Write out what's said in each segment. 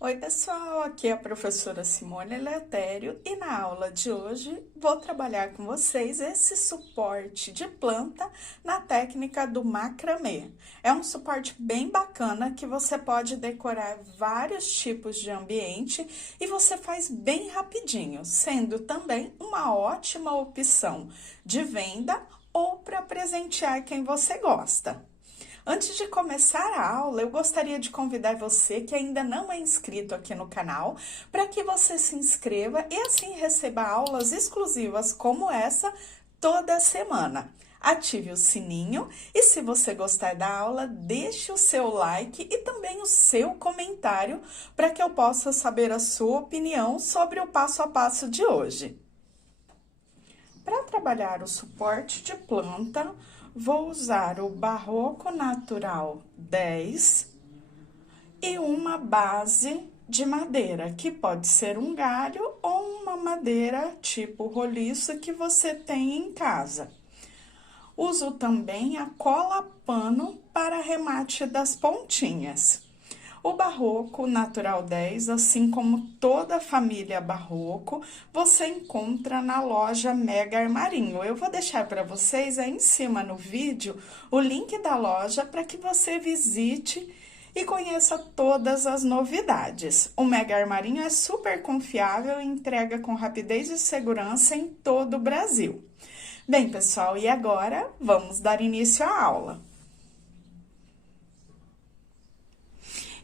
Oi, pessoal, aqui é a professora Simone Eleutério e na aula de hoje vou trabalhar com vocês esse suporte de planta na técnica do macramê. É um suporte bem bacana que você pode decorar vários tipos de ambiente e você faz bem rapidinho, sendo também uma ótima opção de venda ou para presentear quem você gosta. Antes de começar a aula, eu gostaria de convidar você que ainda não é inscrito aqui no canal, para que você se inscreva e assim receba aulas exclusivas como essa toda semana. Ative o sininho e se você gostar da aula, deixe o seu like e também o seu comentário para que eu possa saber a sua opinião sobre o passo a passo de hoje. Para trabalhar o suporte de planta, vou usar o Barroco Natural 10 e uma base de madeira, que pode ser um galho ou uma madeira tipo roliço que você tem em casa. Uso também a cola pano para arremate das pontinhas. O Barroco Natural 10, assim como toda a família Barroco, você encontra na loja Mega Armarinho. Eu vou deixar para vocês aí em cima no vídeo o link da loja para que você visite e conheça todas as novidades. O Mega Armarinho é super confiável e entrega com rapidez e segurança em todo o Brasil. Bem, pessoal, e agora vamos dar início à aula.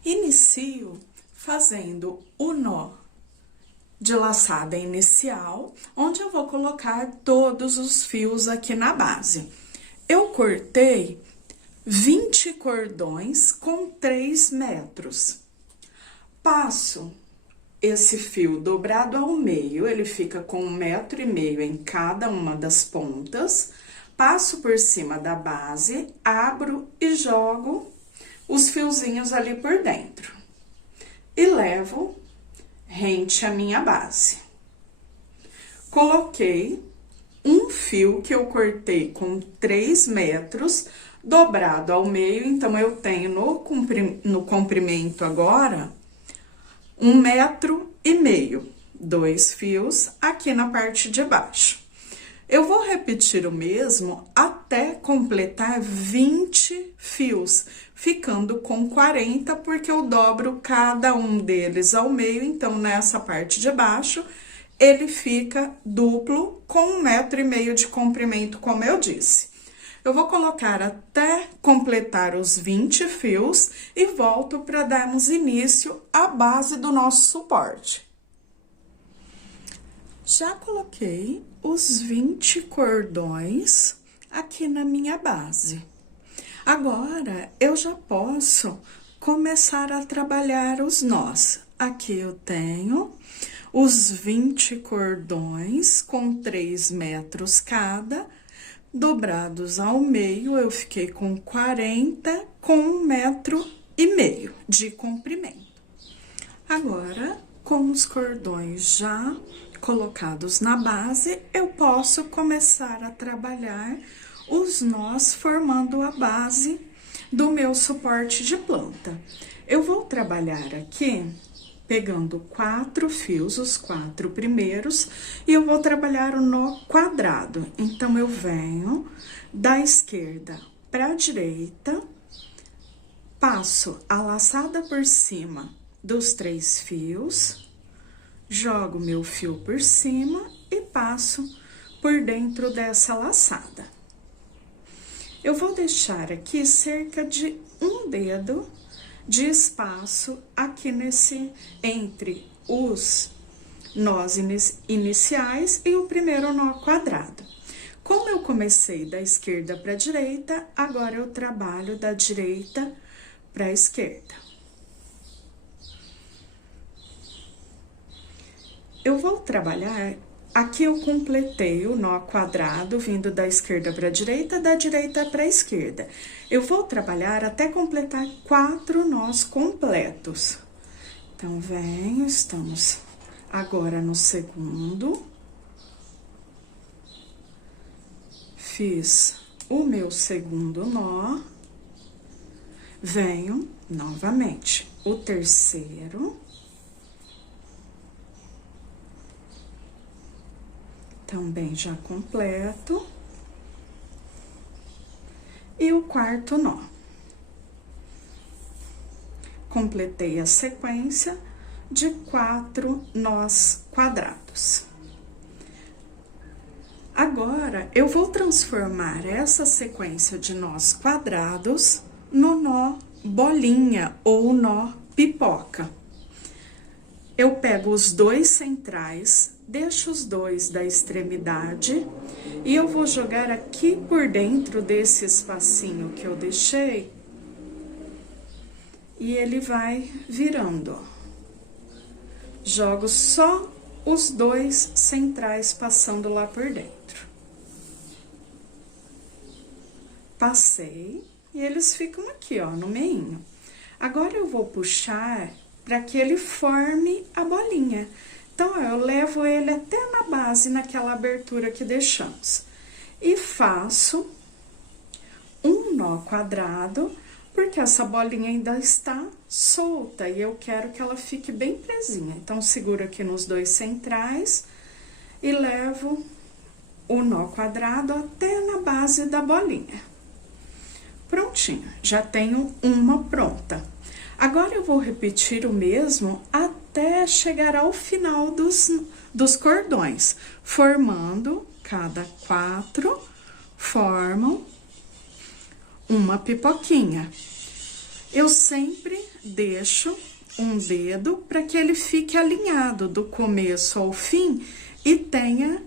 Inicio fazendo o nó de laçada inicial, onde eu vou colocar todos os fios aqui na base. Eu cortei 20 cordões com 3 metros. Passo esse fio dobrado ao meio, ele fica com 1,5 metro em cada uma das pontas. Passo por cima da base, abro e jogo os fiozinhos ali por dentro. E levo rente à minha base. Coloquei um fio que eu cortei com 3 metros, dobrado ao meio, então eu tenho no comprimento agora 1,5 metro, 2 fios aqui na parte de baixo. Eu vou repetir o mesmo até completar 20 fios, ficando com 40, porque eu dobro cada um deles ao meio, então, nessa parte de baixo, ele fica duplo com 1,5 metro de comprimento, como eu disse. Eu vou colocar até completar os 20 fios e volto para darmos início à base do nosso suporte. Já coloquei os 20 cordões aqui na minha base. Agora, eu já posso começar a trabalhar os nós. Aqui eu tenho os 20 cordões com 3 metros cada, dobrados ao meio, eu fiquei com 40 com 1,5 metro de comprimento. Agora, com os cordões já colocados na base, eu posso começar a trabalhar os nós formando a base do meu suporte de planta. Eu vou trabalhar aqui pegando 4 fios, os 4 primeiros, e eu vou trabalhar o nó quadrado. Então, eu venho da esquerda para a direita, passo a laçada por cima dos 3 fios, jogo meu fio por cima e passo por dentro dessa laçada. Eu vou deixar aqui cerca de 1 dedo de espaço aqui entre os nós iniciais e o primeiro nó quadrado. Como eu comecei da esquerda para a direita, agora eu trabalho da direita para a esquerda. Eu vou trabalhar, aqui eu completei o nó quadrado, vindo da esquerda para a direita, da direita para a esquerda. Eu vou trabalhar até completar 4 nós completos. Então, venho, estamos agora no segundo. Fiz o meu segundo nó. Venho novamente o terceiro. também já completo. E o quarto nó. Completei a sequência de 4 nós quadrados. Agora, eu vou transformar essa sequência de nós quadrados no nó bolinha ou nó pipoca. Eu pego os dois centrais, deixo os dois da extremidade e eu vou jogar aqui por dentro desse espacinho que eu deixei e ele vai virando. Jogo só os dois centrais passando lá por dentro. Passei e eles ficam aqui, ó, no meinho. Agora eu vou puxar para que ele forme a bolinha. Então, ó, eu levo ele até na base, naquela abertura que deixamos. E faço um nó quadrado, porque essa bolinha ainda está solta e eu quero que ela fique bem presinha. Então, seguro aqui nos dois centrais e levo o nó quadrado até na base da bolinha. Prontinho, já tenho uma pronta. Agora, eu vou repetir o mesmo até chegar ao final dos cordões, formando cada 4, formam uma pipoquinha. Eu sempre deixo um dedo para que ele fique alinhado do começo ao fim e tenha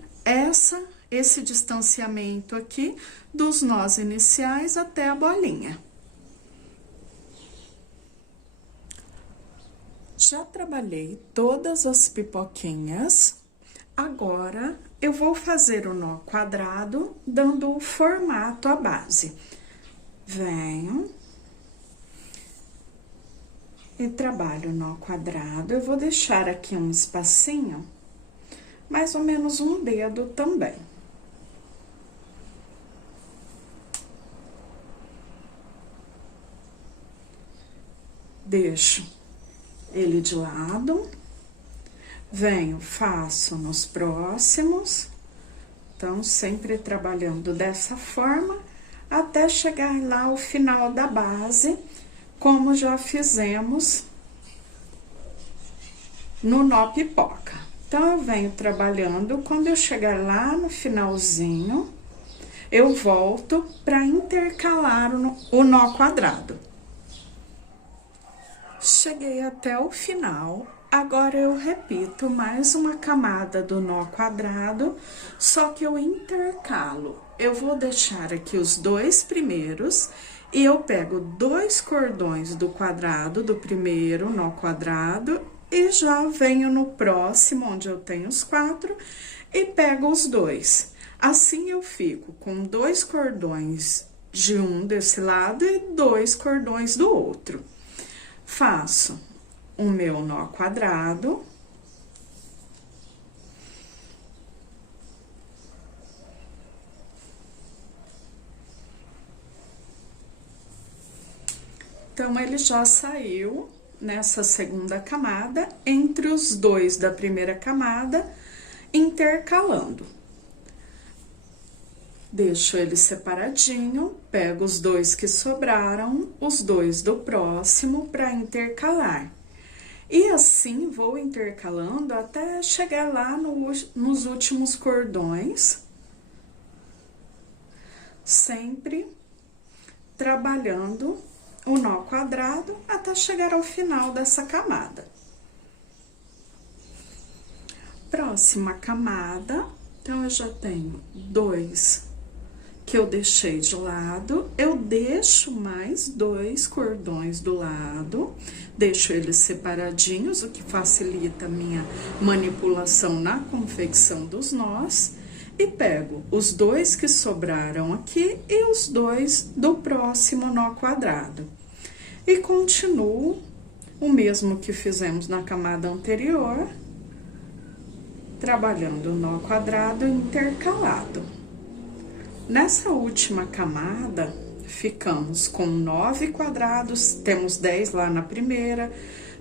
esse distanciamento aqui dos nós iniciais até a bolinha. Já trabalhei todas as pipoquinhas, agora eu vou fazer o nó quadrado, dando o formato à base. Venho e trabalho o nó quadrado. Eu vou deixar aqui um espacinho, mais ou menos um dedo também. Deixo ele de lado, venho, faço nos próximos, então, sempre trabalhando dessa forma, até chegar lá ao final da base, como já fizemos no nó pipoca. Então, eu venho trabalhando, quando eu chegar lá no finalzinho, eu volto para intercalar o nó quadrado. Cheguei até o final, agora eu repito mais uma camada do nó quadrado, só que eu intercalo. Eu vou deixar aqui os dois primeiros e eu pego 2 cordões do quadrado, do primeiro nó quadrado, e já venho no próximo, onde eu tenho os 4, e pego os 2. Assim, eu fico com 2 cordões de um desse lado e 2 cordões do outro. Faço o meu nó quadrado. Então, ele já saiu nessa segunda camada, entre os 2 da primeira camada, intercalando. Deixo ele separadinho, pego os 2 que sobraram, os 2 do próximo para intercalar. E assim, vou intercalando até chegar lá nos últimos cordões, sempre trabalhando o nó quadrado até chegar ao final dessa camada. Próxima camada, então, eu já tenho 2 que eu deixei de lado, eu deixo mais 2 cordões do lado, deixo eles separadinhos, o que facilita a minha manipulação na confecção dos nós, e pego os 2 que sobraram aqui e os 2 do próximo nó quadrado. E continuo o mesmo que fizemos na camada anterior, trabalhando o nó quadrado intercalado. Nessa última camada, ficamos com 9 quadrados, temos 10 lá na primeira,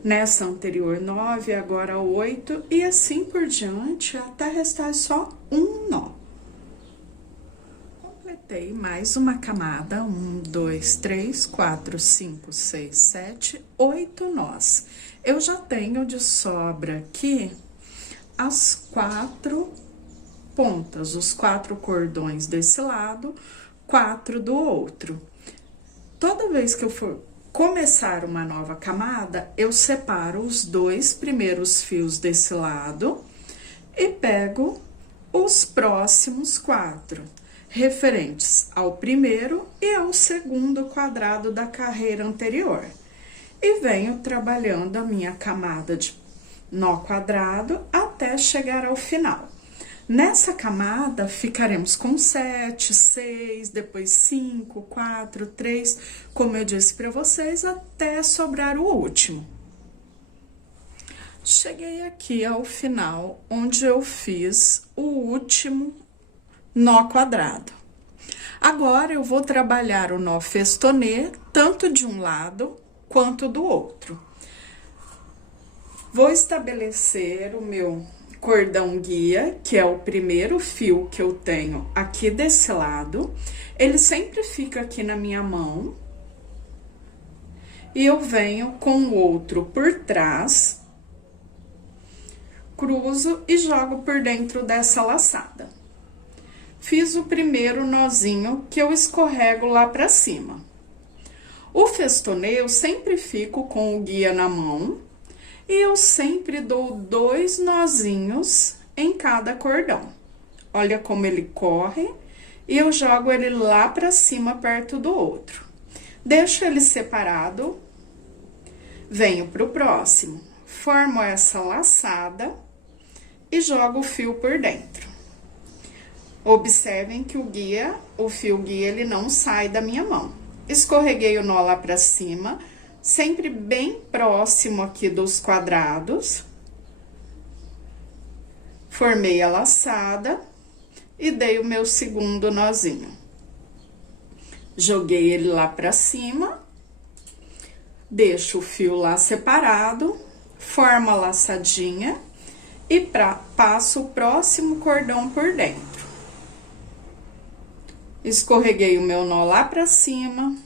nessa anterior 9, agora 8 e assim por diante até restar só um nó. Completei mais uma camada, 1, 2, 3, 4, 5, 6, 7, 8 nós. Eu já tenho de sobra aqui as 4 pontas, os 4 cordões desse lado, 4 do outro. Toda vez que eu for começar uma nova camada, eu separo os 2 primeiros fios desse lado e pego os próximos 4, referentes ao primeiro e ao segundo quadrado da carreira anterior. E venho trabalhando a minha camada de nó quadrado até chegar ao final. Nessa camada, ficaremos com 7, 6, depois 5, 4, 3, como eu disse para vocês, até sobrar o último. Cheguei aqui ao final, onde eu fiz o último nó quadrado. Agora, eu vou trabalhar o nó festonê, tanto de um lado quanto do outro. Vou estabelecer o meu cordão guia, que é o primeiro fio que eu tenho aqui desse lado. Ele sempre fica aqui na minha mão. E eu venho com o outro por trás, cruzo e jogo por dentro dessa laçada. Fiz o primeiro nozinho que eu escorrego lá pra cima. O festonê eu sempre fico com o guia na mão. E eu sempre dou 2 nozinhos em cada cordão. Olha como ele corre e eu jogo ele lá pra cima, perto do outro. Deixo ele separado, venho pro próximo, formo essa laçada e jogo o fio por dentro. Observem que o fio guia, ele não sai da minha mão. Escorreguei o nó lá pra cima, sempre bem próximo aqui dos quadrados. Formei a laçada e dei o meu segundo nozinho. Joguei ele lá pra cima, deixo o fio lá separado, formo a laçadinha e passo o próximo cordão por dentro. Escorreguei o meu nó lá pra cima.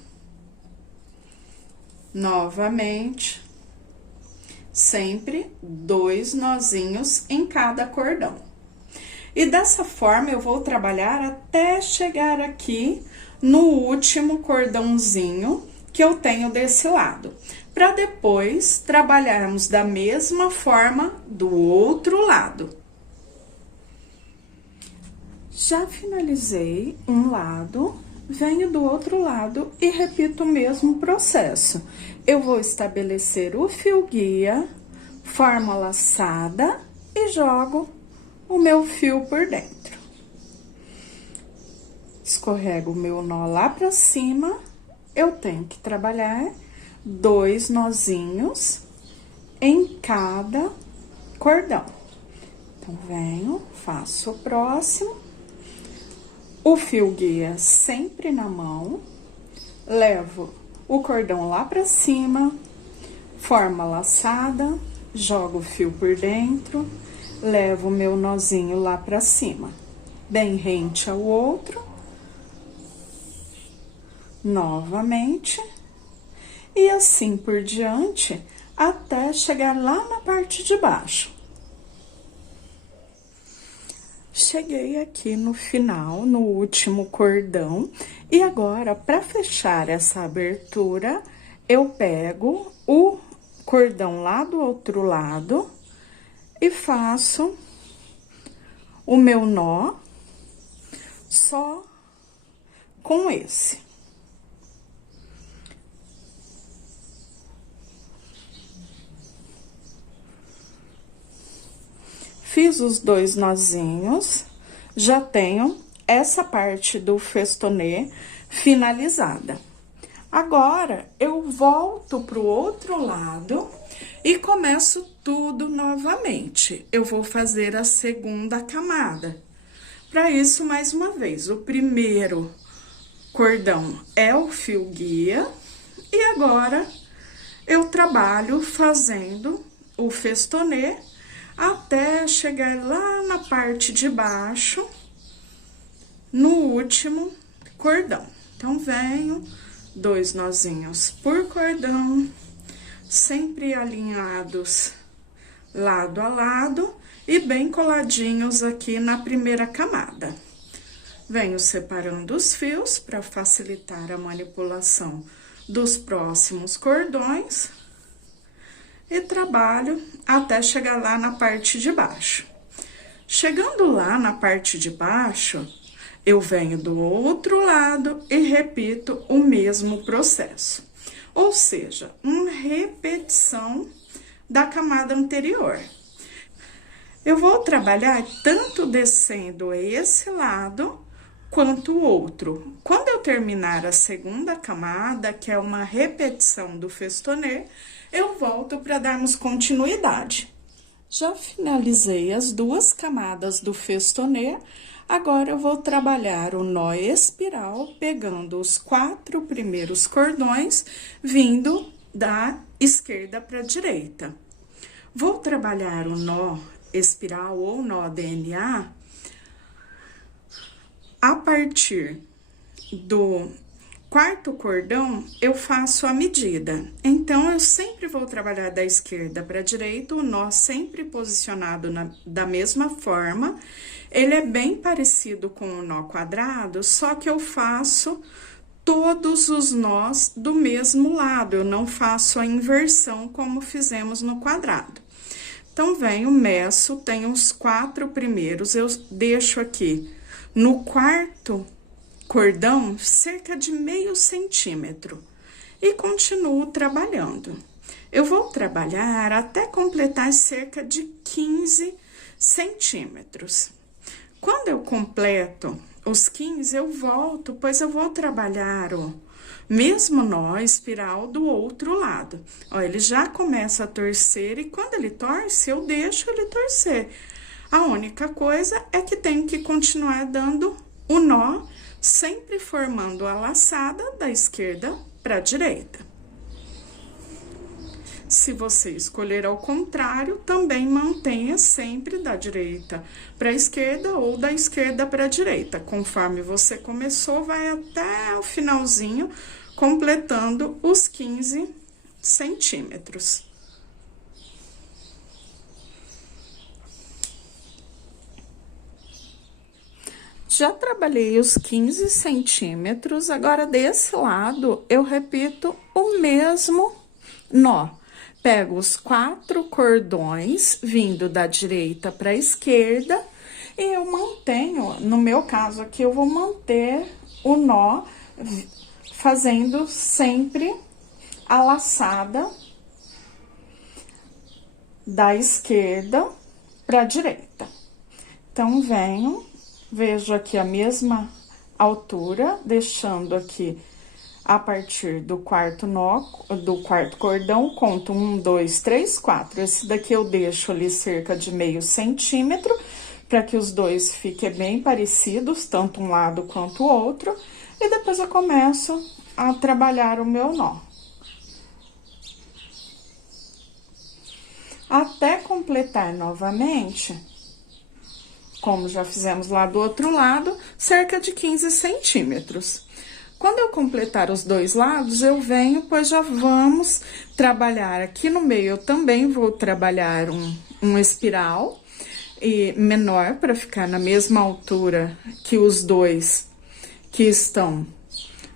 Novamente, sempre 2 nozinhos em cada cordão. E dessa forma, eu vou trabalhar até chegar aqui no último cordãozinho que eu tenho desse lado. Para depois, trabalharmos da mesma forma do outro lado. Já finalizei um lado. Venho do outro lado e repito o mesmo processo. Eu vou estabelecer o fio guia, formo a laçada e jogo o meu fio por dentro. Escorrego o meu nó lá pra cima, eu tenho que trabalhar 2 nozinhos em cada cordão. Então, venho, faço o próximo. O fio guia sempre na mão, levo o cordão lá pra cima, formo a laçada, jogo o fio por dentro, levo o meu nozinho lá pra cima, bem rente ao outro, novamente, e assim por diante, até chegar lá na parte de baixo. Cheguei aqui no final, no último cordão, e agora, para fechar essa abertura, eu pego o cordão lá do outro lado e faço o meu nó só com esse. Fiz os 2 nozinhos, já tenho essa parte do festonê finalizada. Agora, eu volto pro outro lado e começo tudo novamente. Eu vou fazer a segunda camada. Para isso, mais uma vez, o primeiro cordão é o fio guia e agora eu trabalho fazendo o festonê até chegar lá na parte de baixo, no último cordão. Então, venho 2 nozinhos por cordão, sempre alinhados lado a lado e bem coladinhos aqui na primeira camada. Venho separando os fios para facilitar a manipulação dos próximos cordões e trabalho até chegar lá na parte de baixo. Chegando lá na parte de baixo, eu venho do outro lado e repito o mesmo processo. Ou seja, uma repetição da camada anterior. Eu vou trabalhar tanto descendo esse lado quanto o outro. Quando eu terminar a segunda camada, que é uma repetição do festonê, eu volto para darmos continuidade. Já finalizei as 2 camadas do festonê, agora eu vou trabalhar o nó espiral, pegando os 4 primeiros cordões, vindo da esquerda para a direita. Vou trabalhar o nó espiral ou nó DNA a partir do 4º cordão, eu faço a medida. Então, eu sempre vou trabalhar da esquerda para a direita, o nó sempre posicionado da mesma forma. Ele é bem parecido com o nó quadrado, só que eu faço todos os nós do mesmo lado, eu não faço a inversão como fizemos no quadrado. Então, venho, meço, tenho os 4 primeiros, eu deixo aqui no 4º cordão cerca de meio centímetro e continuo trabalhando. Eu vou trabalhar até completar cerca de 15 centímetros. Quando eu completo os 15, eu volto, pois eu vou trabalhar o mesmo nó espiral do outro lado. Ó, ele já começa a torcer e quando ele torce, eu deixo ele torcer. A única coisa é que tenho que continuar dando o nó, sempre formando a laçada da esquerda para a direita. Se você escolher ao contrário, também mantenha sempre da direita para a esquerda ou da esquerda para a direita. Conforme você começou, vai até o finalzinho, completando os 15 centímetros. Já trabalhei os 15 centímetros, agora desse lado eu repito o mesmo nó. Pego os 4 cordões, vindo da direita para a esquerda, e eu mantenho, no meu caso aqui, eu vou manter o nó, fazendo sempre a laçada da esquerda para a direita. Então, venho, vejo aqui a mesma altura, deixando aqui a partir do 4º nó, do 4º cordão, conto 1, 2, 3, 4. Esse daqui eu deixo ali cerca de meio centímetro, para que os dois fiquem bem parecidos, tanto um lado quanto o outro. E depois eu começo a trabalhar o meu nó. Até completar novamente, como já fizemos lá do outro lado, cerca de 15 centímetros. Quando eu completar os 2 lados, eu venho, pois já vamos trabalhar aqui no meio. Eu também vou trabalhar um espiral e menor, para ficar na mesma altura que os 2 que estão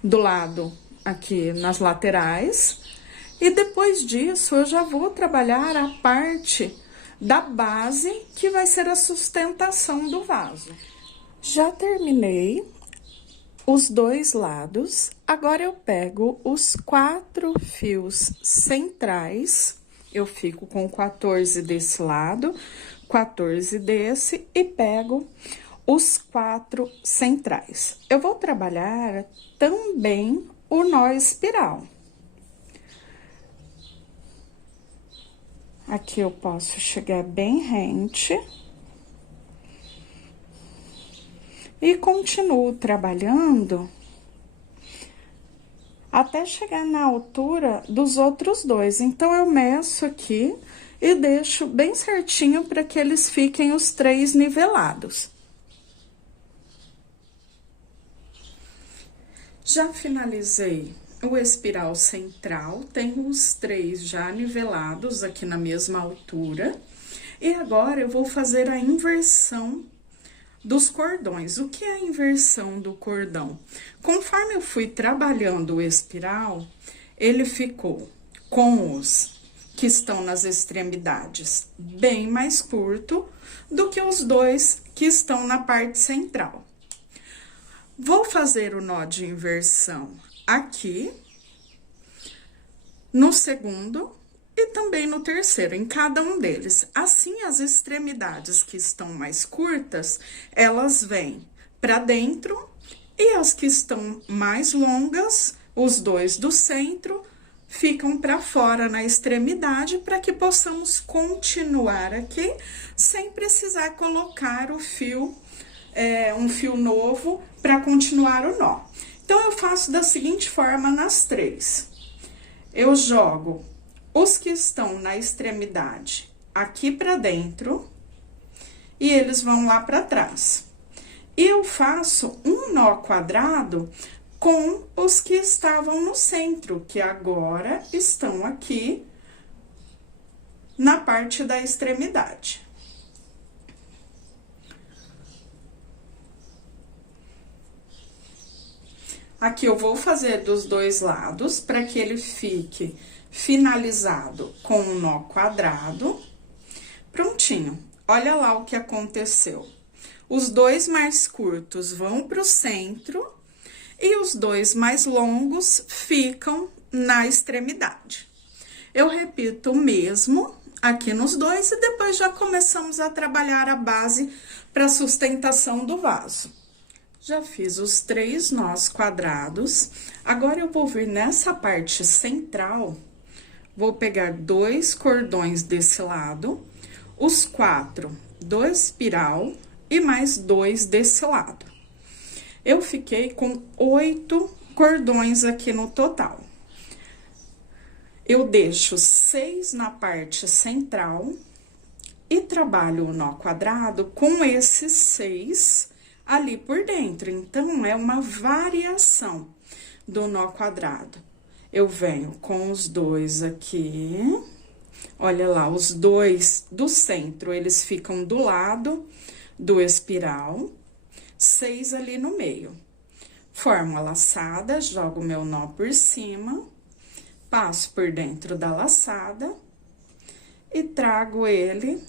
do lado aqui nas laterais. E depois disso, eu já vou trabalhar a parte da base, que vai ser a sustentação do vaso. Já terminei os 2 lados, agora eu pego os 4 fios centrais, eu fico com 14 desse lado, 14 desse, e pego os 4 centrais. Eu vou trabalhar também o nó espiral. Aqui eu posso chegar bem rente. E continuo trabalhando até chegar na altura dos outros dois. Então, eu meço aqui e deixo bem certinho para que eles fiquem os três nivelados. Já finalizei o espiral central, tenho os três já nivelados aqui na mesma altura. E agora, eu vou fazer a inversão dos cordões. O que é a inversão do cordão? Conforme eu fui trabalhando o espiral, ele ficou com os que estão nas extremidades bem mais curto do que os dois que estão na parte central. Vou fazer o nó de inversão aqui, no segundo e também no terceiro, em cada um deles. Assim, as extremidades que estão mais curtas, elas vêm para dentro, e as que estão mais longas, os dois do centro, ficam para fora na extremidade, para que possamos continuar aqui, sem precisar colocar o fio, um fio novo, para continuar o nó. Então, eu faço da seguinte forma nas três. Eu jogo os que estão na extremidade aqui para dentro, e eles vão lá para trás. E eu faço um nó quadrado com os que estavam no centro, que agora estão aqui na parte da extremidade. Aqui eu vou fazer dos dois lados, para que ele fique finalizado com um nó quadrado. Prontinho. Olha lá o que aconteceu. Os dois mais curtos vão para o centro e os dois mais longos ficam na extremidade. Eu repito o mesmo aqui nos dois e depois já começamos a trabalhar a base para sustentação do vaso. Já fiz os 3 nós quadrados. Agora, eu vou vir nessa parte central, vou pegar 2 cordões desse lado, os 4 do espiral e mais 2 desse lado. Eu fiquei com 8 cordões aqui no total. Eu deixo 6 na parte central e trabalho o nó quadrado com esses 6 ali por dentro. Então, é uma variação do nó quadrado. Eu venho com os 2 aqui, olha lá, os 2 do centro, eles ficam do lado do espiral, 6 ali no meio. Formo a laçada, jogo meu nó por cima, passo por dentro da laçada e trago ele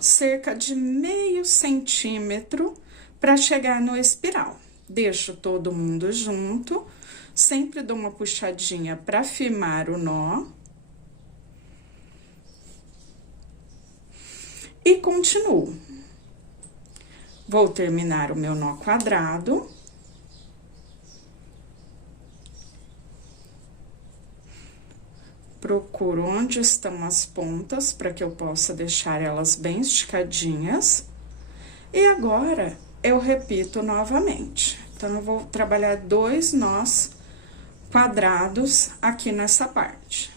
cerca de meio centímetro para chegar no espiral. Deixo todo mundo junto, sempre dou uma puxadinha para firmar o nó. E continuo. Vou terminar o meu nó quadrado. Procuro onde estão as pontas, para que eu possa deixar elas bem esticadinhas. E agora, eu repito novamente. Então, eu vou trabalhar 2 nós quadrados aqui nessa parte.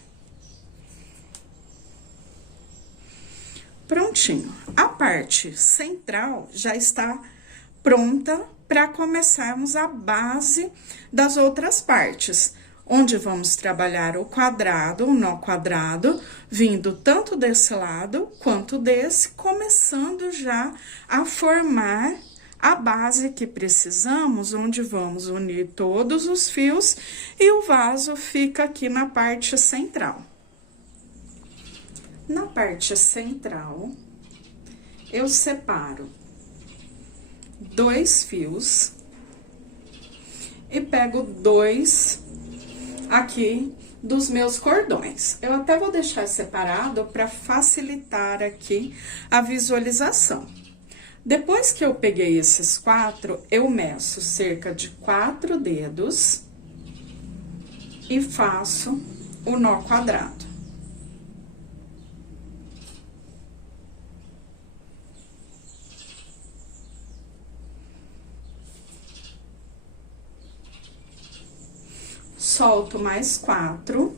Prontinho. A parte central já está pronta para começarmos a base das outras partes, onde vamos trabalhar o quadrado, o nó quadrado, vindo tanto desse lado quanto desse, começando já a formar a base que precisamos, onde vamos unir todos os fios e o vaso fica aqui na parte central. Na parte central, eu separo 2 fios e pego 2 aqui dos meus cordões. Eu até vou deixar separado para facilitar aqui a visualização. Depois que eu peguei esses 4, eu meço cerca de 4 dedos e faço o nó quadrado. solto mais 4.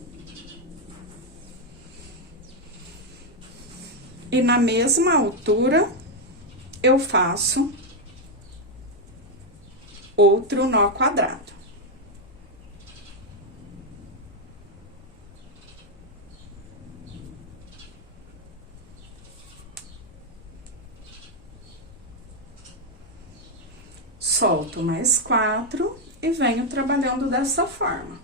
E na mesma altura, eu faço outro nó quadrado. Solto mais 4 e venho trabalhando dessa forma.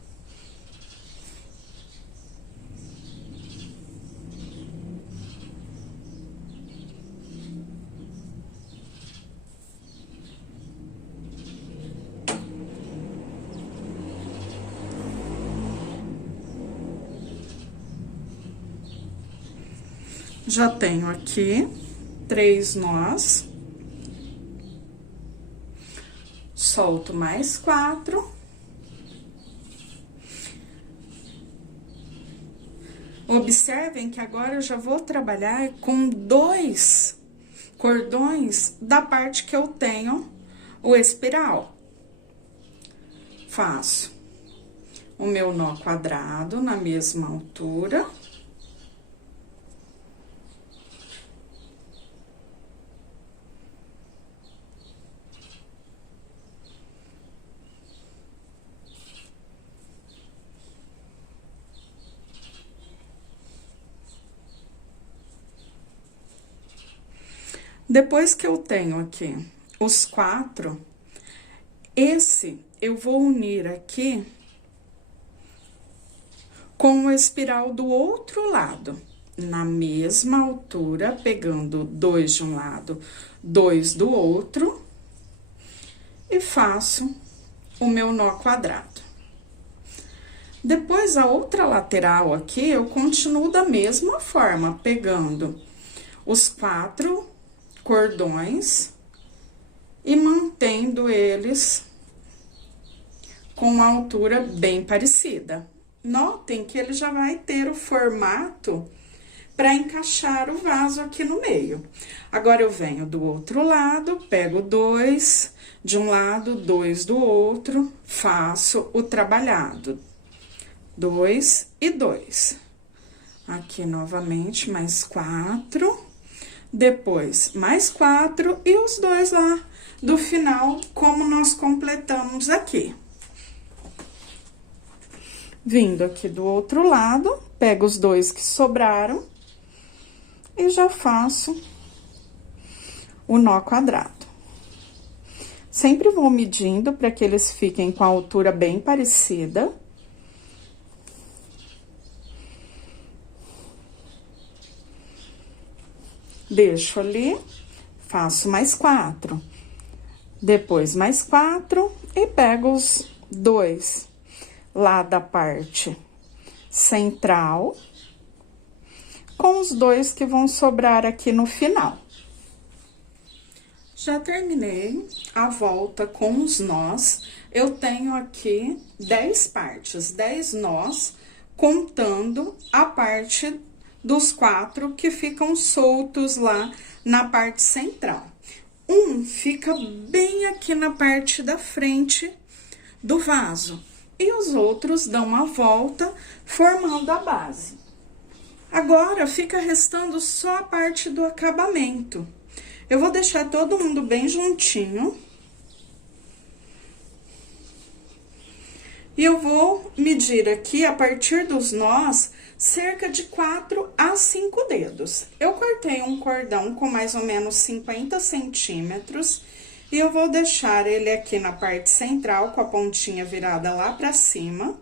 Já tenho aqui 3 nós. Solto mais 4. Observem que agora eu já vou trabalhar com 2 cordões da parte que eu tenho o espiral. Faço o meu nó quadrado na mesma altura. Depois que eu tenho aqui os 4, esse eu vou unir aqui com o espiral do outro lado, na mesma altura, pegando 2 de um lado, 2 do outro, e faço o meu nó quadrado. Depois, a outra lateral aqui, eu continuo da mesma forma, pegando os 4 cordões e mantendo eles com uma altura bem parecida. Notem que ele já vai ter o formato para encaixar o vaso aqui no meio. Agora, eu venho do outro lado, pego 2 de um lado, 2 do outro, faço o trabalhado. 2 e 2. Aqui, novamente, mais 4. Depois, mais 4 e os 2 lá do final, como nós completamos aqui. Vindo aqui do outro lado, pego os 2 que sobraram e já faço o nó quadrado. Sempre vou medindo para que eles fiquem com a altura bem parecida. Deixo ali, faço mais 4. Depois, mais 4 e pego os 2 lá da parte central, com os 2 que vão sobrar aqui no final. Já terminei a volta com os nós. Eu tenho aqui 10 partes, 10 nós, contando a parte dos 4 que ficam soltos lá na parte central. Um fica bem aqui na parte da frente do vaso e os outros dão a volta formando a base. Agora, fica restando só a parte do acabamento. Eu vou deixar todo mundo bem juntinho. E eu vou medir aqui, a partir dos nós, cerca de 4 a 5 dedos. Eu cortei um cordão com mais ou menos 50 centímetros e eu vou deixar ele aqui na parte central, com a pontinha virada lá pra cima.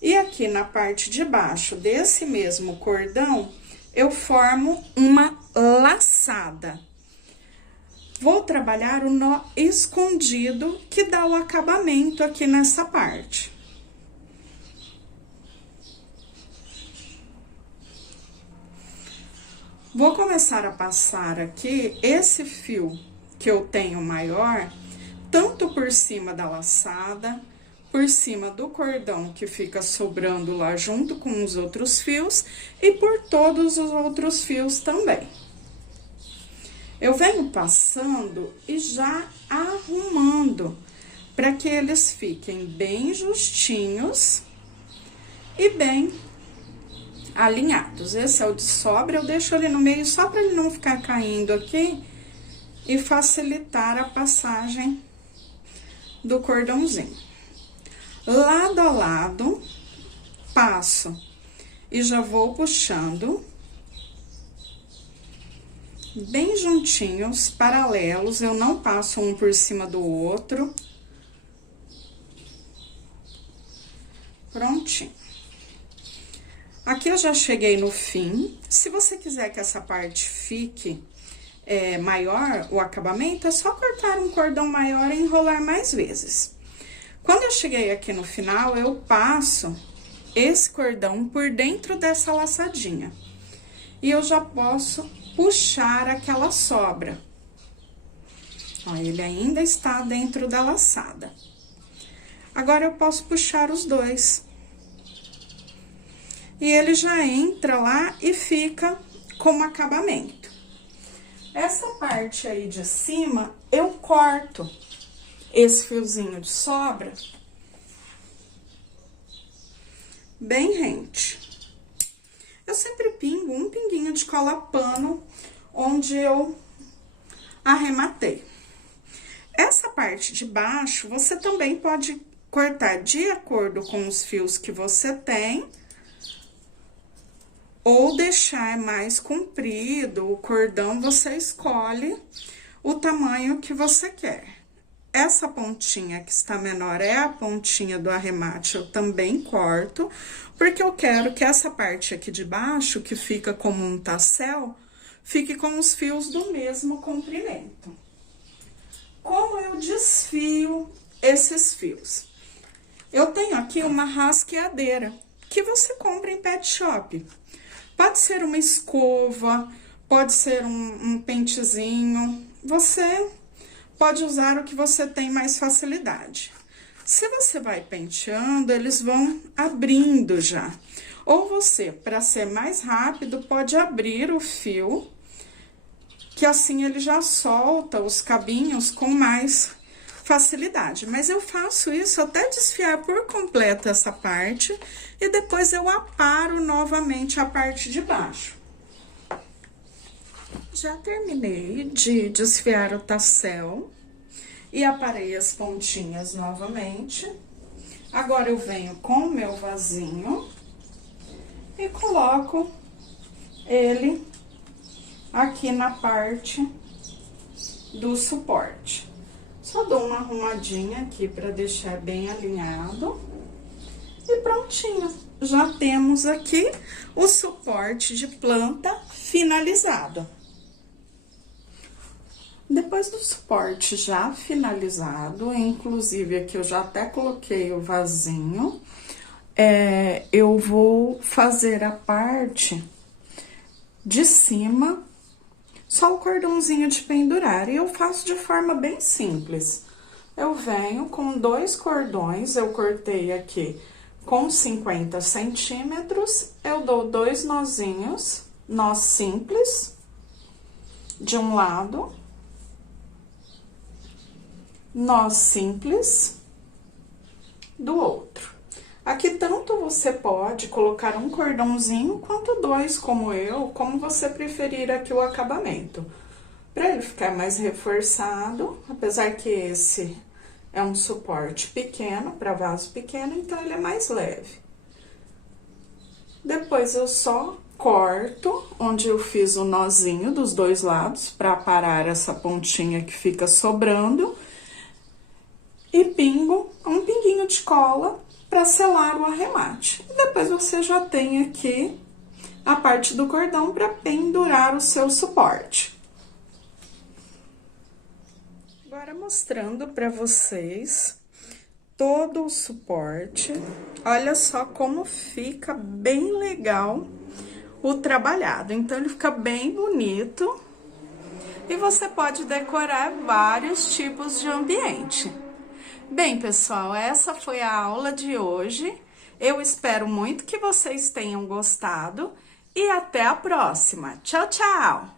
E aqui na parte de baixo desse mesmo cordão, eu formo uma laçada. Vou trabalhar o nó escondido, que dá o acabamento aqui nessa parte. Vou começar a passar aqui esse fio que eu tenho maior, tanto por cima da laçada, por cima do cordão que fica sobrando lá junto com os outros fios e por todos os outros fios também. Eu venho passando e já arrumando para que eles fiquem bem justinhos e bem alinhados. Esse é o de sobra, eu deixo ele no meio só para ele não ficar caindo aqui e facilitar a passagem do cordãozinho. Lado a lado, passo e já vou puxando bem juntinhos, paralelos, eu não passo um por cima do outro. Prontinho. Aqui eu já cheguei no fim. Se você quiser que essa parte fique maior, o acabamento, é só cortar um cordão maior e enrolar mais vezes. Quando eu cheguei aqui no final, eu passo esse cordão por dentro dessa laçadinha. E eu já posso puxar aquela sobra. Ó, ele ainda está dentro da laçada. Agora, eu posso puxar os dois. E ele já entra lá e fica como acabamento. Essa parte aí de cima, eu corto esse fiozinho de sobra bem rente. Eu sempre pingo um pinguinho de cola pano onde eu arrematei. Essa parte de baixo, você também pode cortar de acordo com os fios que você tem, ou deixar mais comprido, o cordão você escolhe o tamanho que você quer. Essa pontinha que está menor é a pontinha do arremate, eu também corto, porque eu quero que essa parte aqui de baixo, que fica como um tassel, fique com os fios do mesmo comprimento. Como eu desfio esses fios? Eu tenho aqui uma rasqueadeira, que você compra em pet shop. Pode ser uma escova, pode ser um pentezinho, você pode usar o que você tem mais facilidade. Se você vai penteando, eles vão abrindo já. Ou você, para ser mais rápido, pode abrir o fio, que assim ele já solta os cabinhos com mais facilidade. Mas eu faço isso até desfiar por completo essa parte e depois eu aparo novamente a parte de baixo. Já terminei de desfiar o tassel e aparei as pontinhas novamente. Agora, eu venho com o meu vasinho e coloco ele aqui na parte do suporte. Só dou uma arrumadinha aqui para deixar bem alinhado. E prontinho. Já temos aqui o suporte de planta finalizado. Depois do suporte já finalizado, inclusive aqui eu já até coloquei o vasinho, eu vou fazer a parte de cima, só o cordãozinho de pendurar, e eu faço de forma bem simples. Eu venho com 2 cordões, eu cortei aqui com 50 centímetros, eu dou 2 nozinhos, nó simples, de um lado, nó simples do outro. Aqui tanto você pode colocar um cordãozinho quanto 2, como eu, como você preferir aqui o acabamento. Para ele ficar mais reforçado, apesar que esse é um suporte pequeno, para vaso pequeno, então ele é mais leve. Depois eu só corto onde eu fiz o nozinho dos 2 lados, para parar essa pontinha que fica sobrando. E pingo um pinguinho de cola para selar o arremate. E depois você já tem aqui a parte do cordão para pendurar o seu suporte. Agora, mostrando para vocês todo o suporte. Olha só como fica bem legal o trabalhado. Então, ele fica bem bonito. E você pode decorar vários tipos de ambiente. Bem, pessoal, essa foi a aula de hoje. Eu espero muito que vocês tenham gostado e até a próxima. Tchau, tchau!